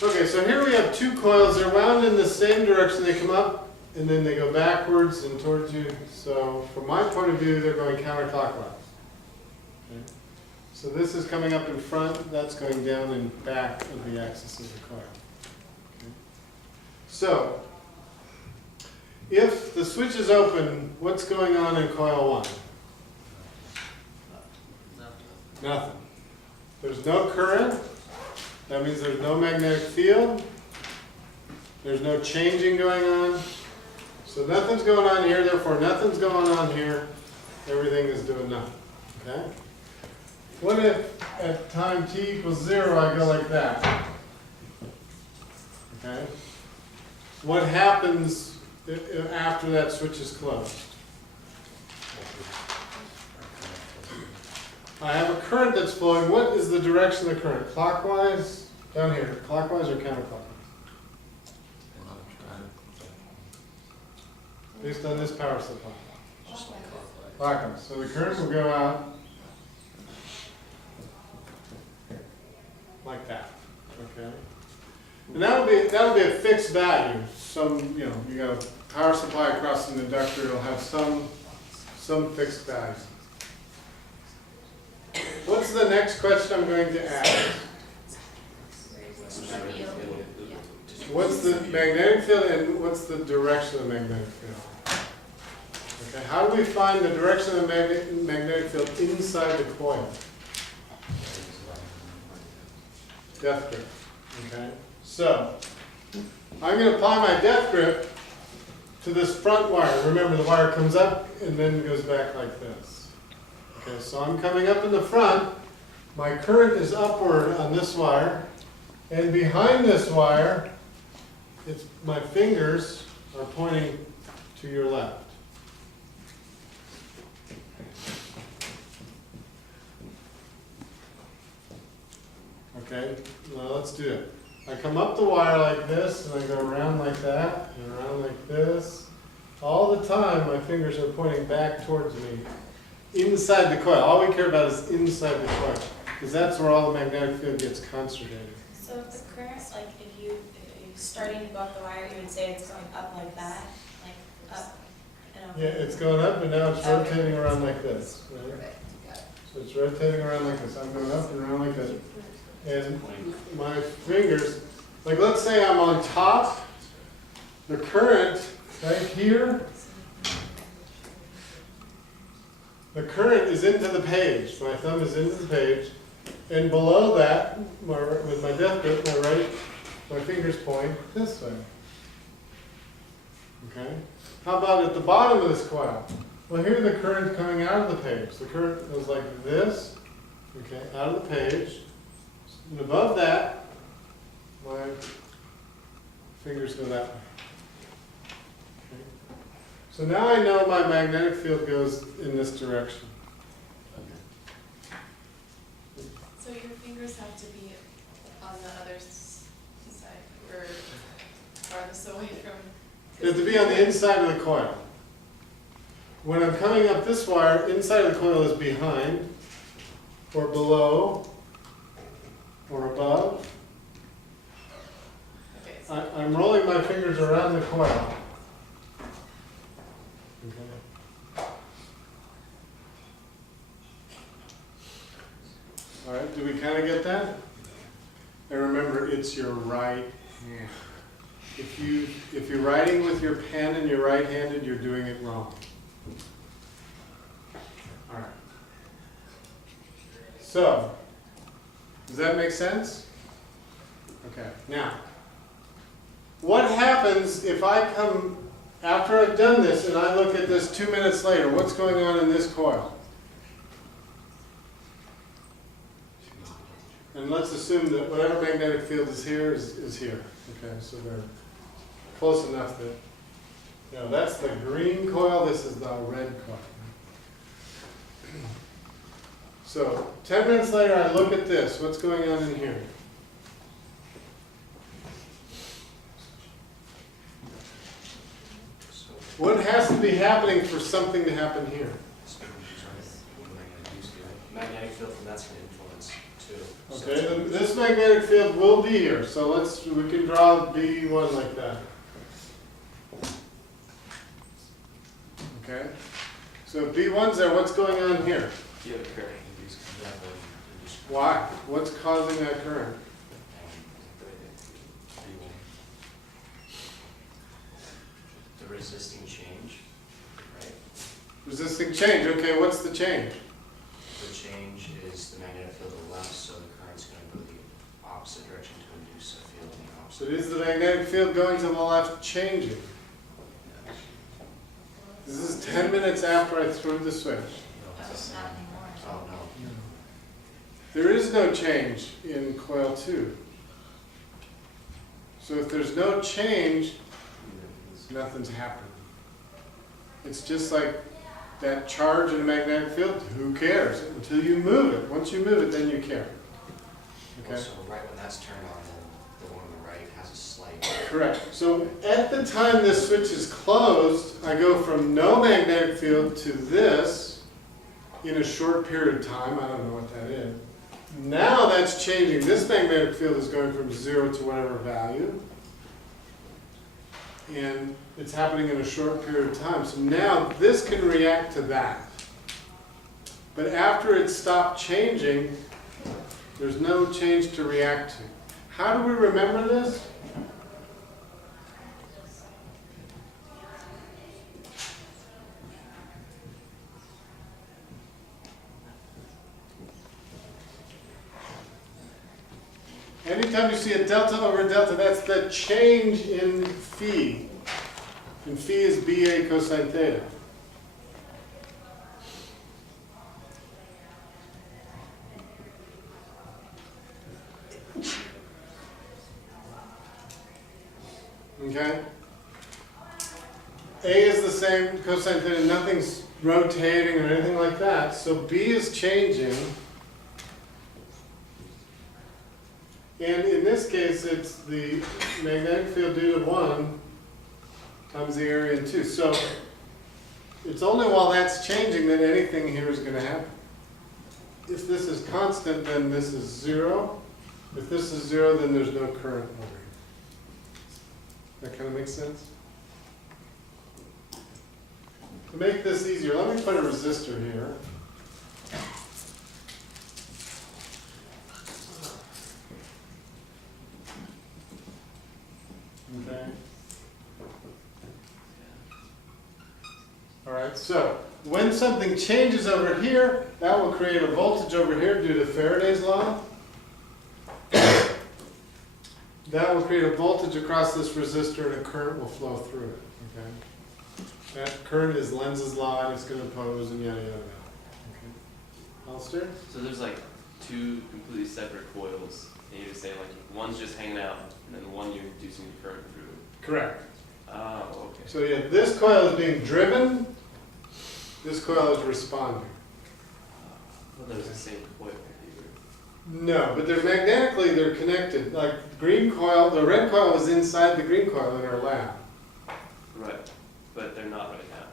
Okay, so here we have two coils. They're wound in the same direction. They come up and then they go backwards and towards you. So from my point of view, they're going counterclockwise. Okay. So this is coming up in front. That's going down and back of the axis of the coil. Okay. So if the switch is open, what's going on in coil 1? Nothing. There's no current. That means there's no magnetic field. There's no changing going on. So nothing's going on here, therefore nothing's going on here. Everything is doing nothing. Okay? What if at time t equals 0 I go like that? Okay? What happens after that switch is closed? I have a current that's flowing. What is the direction of the current? Clockwise? Down here. Clockwise or counterclockwise? Based on this power supply. Clockwise. So the current will go out like that. Okay. And that'll be a fixed value. Some, you got a power supply across an inductor, it'll have some fixed value. What's the next question I'm going to ask? What's the magnetic field and what's the direction of the magnetic field? Okay, how do we find the direction of the magnetic field inside the coil? Death grip. Okay, so I'm going to apply my death grip to this front wire. Remember, the wire comes up and then goes back like this. Okay, so I'm coming up in the front. My current is upward on this wire, and behind this wire, my fingers are pointing to your left. Okay, now let's do it. I come up the wire like this, and I go around like that, and around like this. All the time, my fingers are pointing back towards me, inside the coil. All we care about is inside the coil, because that's where all the magnetic field gets concentrated. So if the current, like if you're starting to go up the wire, you would say it's going up like that, like up and over. Yeah, it's going up, and now it's rotating around like this. Right? So it's rotating around like this. I'm going up and around like this. And my fingers, like let's say I'm on top, the current right here, the current is into the page. My thumb is into the page. And below that, with my death grip, my fingers point this way. Okay? How about at the bottom of this coil? Well, here the current coming out of the page. The current goes like this, okay, out of the page. And above that, my fingers go that way. Okay. So now I know my magnetic field goes in this direction. So your fingers have to be on the other side, or farthest away from... They have to be on the inside of the coil. When I'm coming up this wire, inside of the coil is behind, or below, or above. Okay, so I'm rolling my fingers around the coil. Okay. All right, do we kind of get that? And remember, it's your right hand. If you're writing with your pen and you're right-handed, you're doing it wrong. All right. So, does that make sense? Okay, now, what happens if I come, after I've done this, and I look at this 2 minutes later, what's going on in this coil? And let's assume that whatever magnetic field is here is here. Okay, so they're close enough that, that's the green coil, this is the red coil. So, 10 minutes later I look at this, what's going on in here? What has to be happening for something to happen here? Magnetic field from that's going to influence too. Okay, this magnetic field will be here, so we can draw B1 like that. Okay, so if B1's there, what's going on here? You have a current. Why? What's causing that current? The resisting change, right? Resisting change, okay, what's the change? The change is the magnetic field to the left, so the current's going to go the opposite direction to induce a field in the So opposite. is the magnetic field going to the left changing? This is 10 minutes after I threw the switch. That's not anymore. Oh, no. There is no change in coil 2. So if there's no change, nothing's happening. It's just like that charge in a magnetic field, who cares? Until you move it. Once you move it, then you care. Okay? So right when that's turned on, then the one on the right has a slight. Correct. So at the time this switch is closed, I go from no magnetic field to this in a short period of time. I don't know what that is. Now that's changing. This magnetic field is going from 0 to whatever value. And it's happening in a short period of time. So now this can react to that. But after it stopped changing, there's no change to react to. How do we remember this? Anytime you see a delta over delta, that's the change in phi. And phi is BA cosine theta. Okay? A is the same cosine theta, nothing's rotating or anything like that. So B is changing. And in this case, it's the magnetic field due to 1 times the area in 2. So it's only while that's changing that anything here is going to happen. If this is constant, then this is 0. If this is 0, then there's no current over here. That kind of makes sense? To make this easier, let me put a resistor here. Okay. All right, so when something changes over here, that will create a voltage over here due to Faraday's law. That will create a voltage across this resistor and a current will flow through it. Okay. That current is Lenz's law and it's going to oppose and yada yada yada. Okay. Alistair? So there's like two completely separate coils, and you just say like one's just hanging out, and then one you're inducing the current through. Correct. Oh, okay. So yeah, this coil is being driven, this coil is responding. Well, there's the same coil. No, but they're magnetically, they're connected. Like the green coil, the red coil was inside the green coil in our lab. Right, but they're not right now.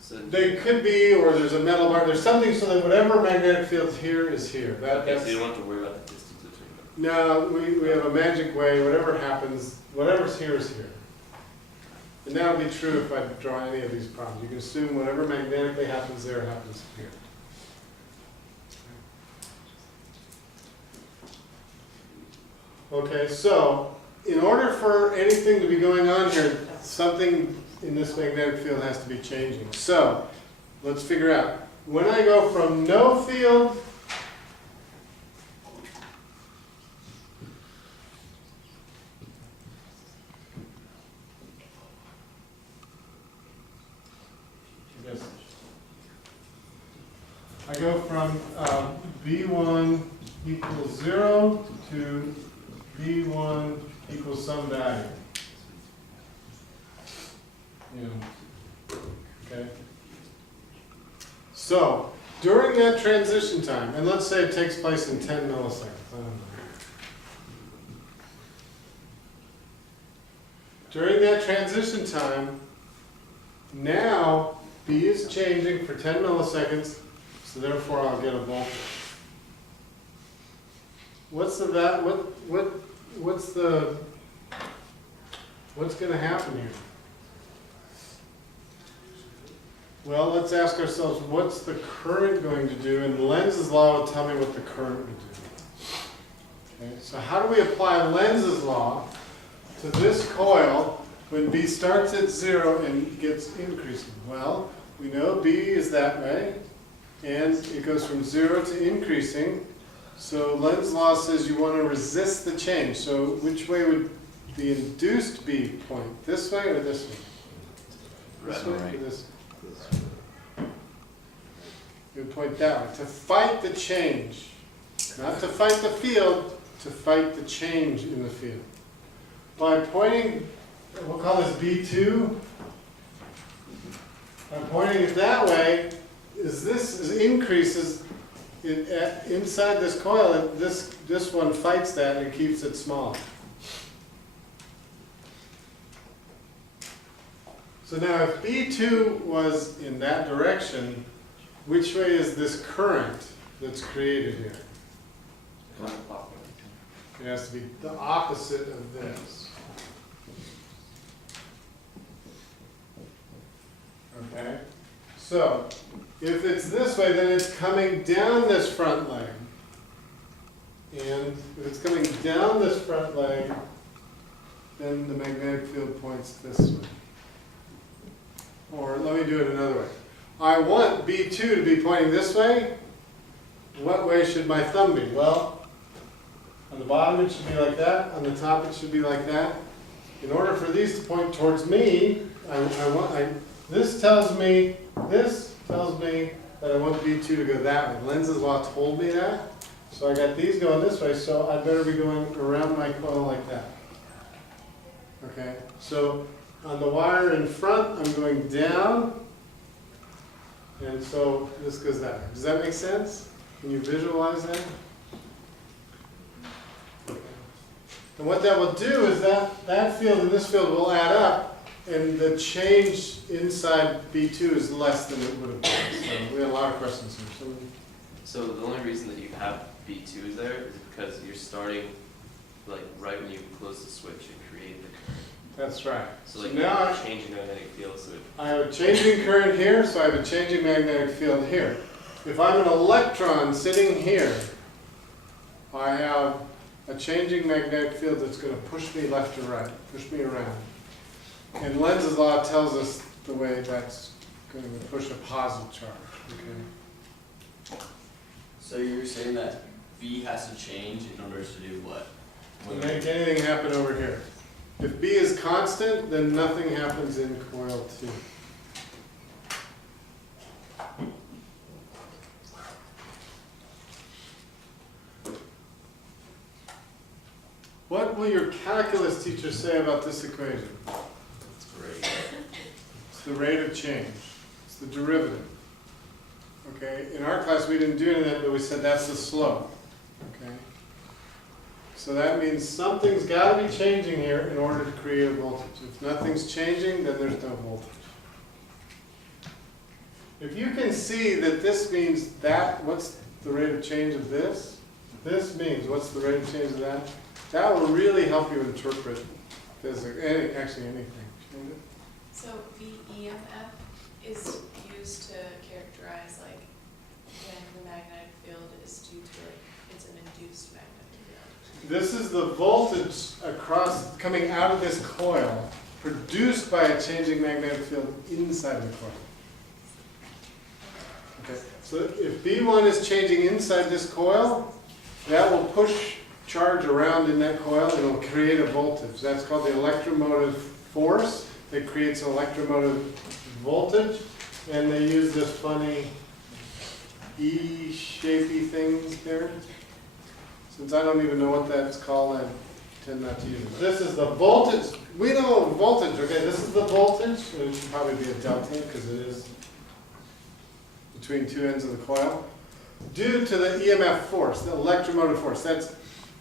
So They could be, or there's a metal bar, there's something so that whatever magnetic field's here is here. okay, so you don't have to worry about the distance between them. No, we have a magic way, whatever happens, whatever's here is here. And that would be true if I draw any of these problems. You can assume whatever magnetically happens there happens here. Okay, so in order for anything to be going on here, something in this magnetic field has to be changing. So let's figure out. When I go from no field I go from B1 equals 0 to B1 equals some value. Okay. So during that transition time, and let's say it takes place in 10 milliseconds. I don't know. During that transition time, now B is changing for 10 milliseconds, so therefore I'll get a voltage. what's gonna happen here? Well, let's ask ourselves, what's the current going to do? And Lenz's law will tell me what the current would do. Okay, so how do we apply Lenz's law to this coil when B starts at 0 and gets increasing? Well, we know B is that way, and it goes from 0 to increasing. So Lenz's law says you want to resist the change. So which way would the induced B point? This way or this way? This way or this way? You would point that way, to fight the change. Not to fight the field, to fight the change in the field. By pointing, we'll call this B2. By pointing it that way, this increases inside this coil, and this one fights that and keeps it small. So now if B2 was in that direction, which way is this current that's created here? It has to be the opposite of this. Okay? So, if it's this way, then it's coming down this front leg. And if it's coming down this front leg, then the magnetic field points this way. Or let me do it another way. I want B2 to be pointing this way. What way should my thumb be? Well, on the bottom it should be like that. On the top it should be like that. In order for these to point towards me, this tells me that I want B2 to go that way. Lenz's law told me that. So I got these going this way, so I better be going around my coil like that. Okay, so on the wire in front, I'm going down, and so this goes that way. Does that make sense? Can you visualize that? Okay. And what that will do is that field and this field will add up, and the change inside B2 is less than it would have been. So we had a lot of questions here. So the only reason that you have B2 is there is because you're starting like right when you close the switch and create the current. That's right. So like now you're changing the magnetic field, so I have a changing current here, so I have a changing magnetic field here. If I'm an electron sitting here, I have a changing magnetic field that's going to push me left or right, push me around. And Lenz's law tells us the way that's going to push a positive charge. Okay. So you're saying that V has to change in order to do what? To make anything happen over here. If B is constant, then nothing happens in coil 2. What will your calculus teacher say about this equation? That's great. It's the rate of change. It's the derivative. Okay, in our class we didn't do any of that, but we said that's the slope. Okay, so that means something's got to be changing here in order to create a voltage. If nothing's changing, then there's no voltage. If you can see that this means that, what's the rate of change of this? This means what's the rate of change of that? That will really help you interpret physics, actually anything. So VEMF is used to characterize like when the magnetic field is due to like it's an induced magnetic field. This is the voltage coming out of this coil produced by a changing magnetic field inside the coil. Okay, so if B1 is changing inside this coil, that will push charge around in that coil and it will create a voltage. That's called the electromotive force. It creates an electromotive voltage, and they use this funny E-shapey thing here. Since I don't even know what that's called, I tend not to use it. This is the voltage. We know voltage, okay? This is the voltage. It should probably be a delta because it is between two ends of the coil. Due to the EMF force, the electromotive force.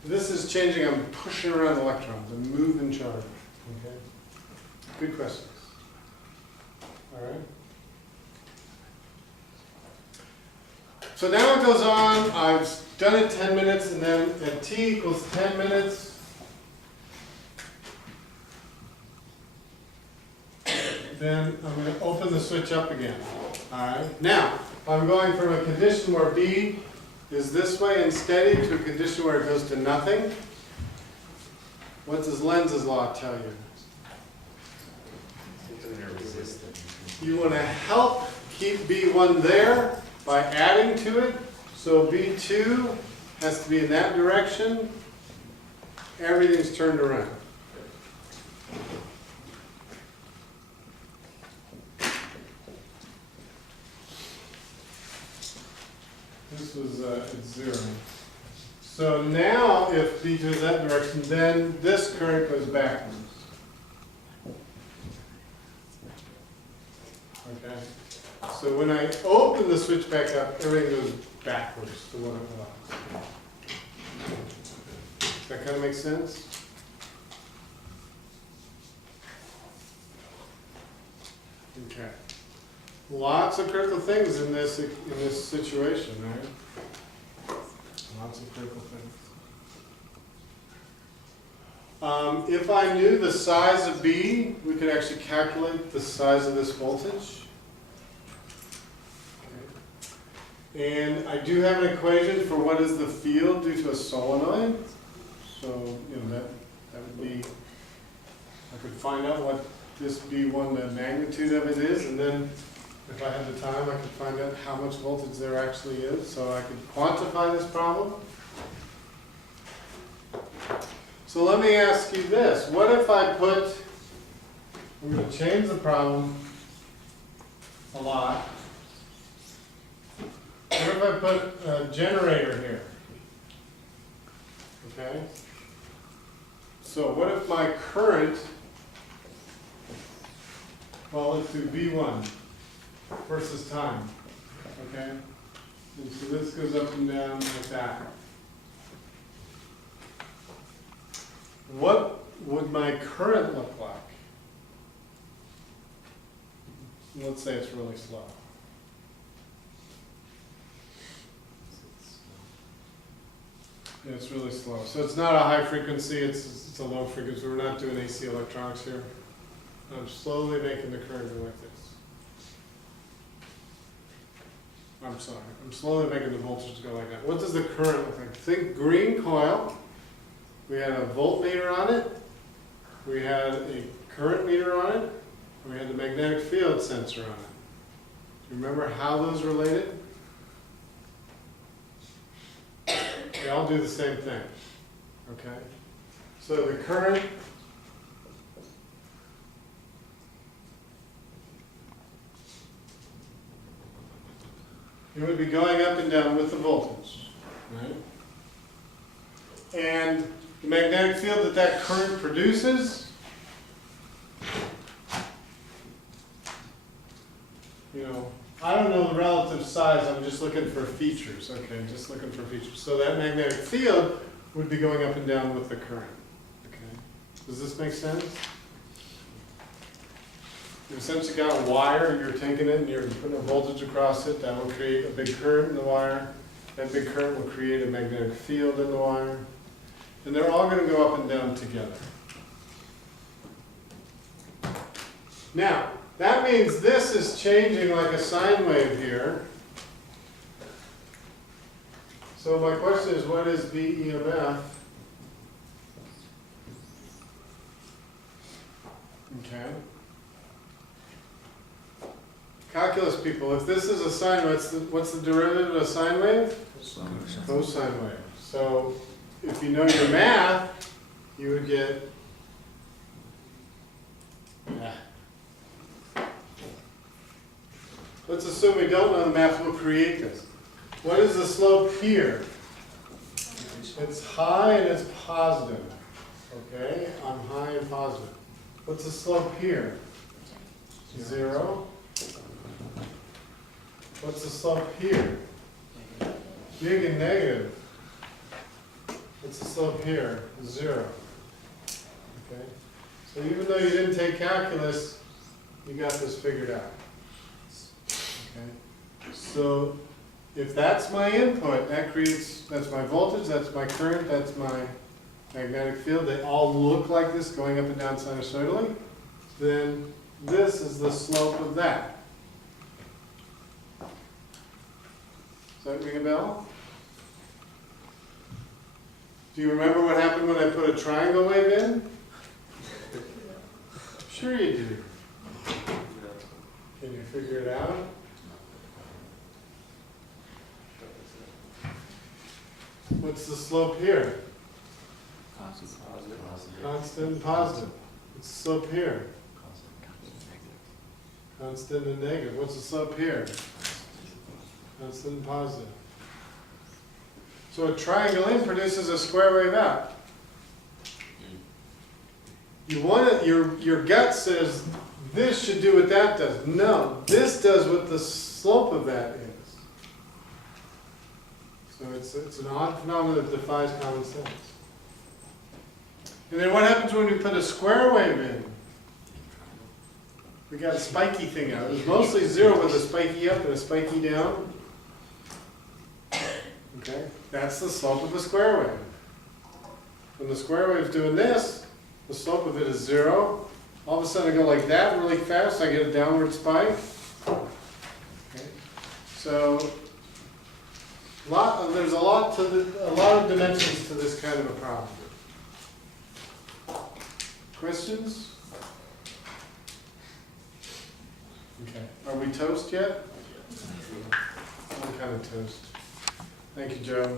This is changing. I'm pushing around electrons. I'm moving charge. Okay. Good questions. All right. So now it goes on, I've done it 10 minutes, and then at t equals 10 minutes, then I'm going to open the switch up again. Alright, now, I'm going from a condition where B is this way and steady to a condition where it goes to nothing. What does Lenz's law tell you? You want to help keep B1 there by adding to it. So B2 has to be in that direction. Everything's turned around. This was at 0. So now if B2 is that direction, then this current goes backwards. Okay. So when I open the switch back up, everything goes backwards to what it was. Does that kind of make sense? Okay. Lots of critical things in this situation, right? Lots of critical things. If I knew the size of B, we could actually calculate the size of this voltage. Okay. And I do have an equation for what is the field due to a solenoid. So, you know, that would be, I could find out what this B1, the magnitude of it is, and then if I had the time, I could find out how much voltage there actually is, so I could quantify this problem. So let me ask you this. What if I put, I'm going to change the problem a lot. What if I put a generator here? Okay? So what if my current, well, let's do V1 versus time, okay? And so this goes up and down like that. What would my current look like? Let's say it's really slow. Yeah, it's really slow. So it's not a high frequency, it's a low frequency. We're not doing AC electronics here. I'm slowly making the current go like this. I'm sorry, I'm slowly making the voltage go like that. What does the current look like? Think green coil. We had a voltmeter on it. We had a current meter on it. And we had the magnetic field sensor on it. Do you remember how those related? They all do the same thing. Okay? So the current it would be going up and down with the voltage, right? And the magnetic field that current produces, you know, I don't know the relative size, I'm just looking for features, okay, just looking for features. So that magnetic field would be going up and down with the current, okay? Does this make sense? You've essentially got a wire, you're taking it and you're putting a voltage across it, that will create a big current in the wire. That big current will create a magnetic field in the wire. And they're all going to go up and down together. Now, that means this is changing like a sine wave here. So my question is, what is V E of F? Okay. Calculus people, if this is a sine wave, what's the derivative of a sine wave? Cosine wave. So if you know your math, you would get let's assume we don't know the math will create this. What is the slope here? It's high and it's positive. Okay, I'm high and positive. What's the slope here? 0. What's the slope here? Big and negative. What's the slope here? 0. Okay? So even though you didn't take calculus, you got this figured out. Okay? So if that's my input, that's my voltage, that's my current, that's my magnetic field, they all look like this going up and down sinusoidally, then this is the slope of that. Does that ring a bell? Do you remember what happened when I put a triangle wave in? Sure you do. Can you figure it out? What's the slope here? Constant. Constant and positive. What's the slope here? Constant and negative. What's the slope here? Constant and positive. So a triangle in produces a square wave out. You want it, your gut says this should do what that does. No, this does what the slope of that is. So it's an odd phenomenon that defies common sense. And then what happens when we put a square wave in? We got a spiky thing out. It was mostly zero with a spiky up and a spiky down. Okay, that's the slope of the square wave. When the square wave's doing this, the slope of it is zero. All of a sudden I go like that really fast, I get a downward spike. Okay. So there's a lot of dimensions to this kind of a problem. Questions? Okay. Are we toast yet? I'm kind of toast. Thank you, Joe.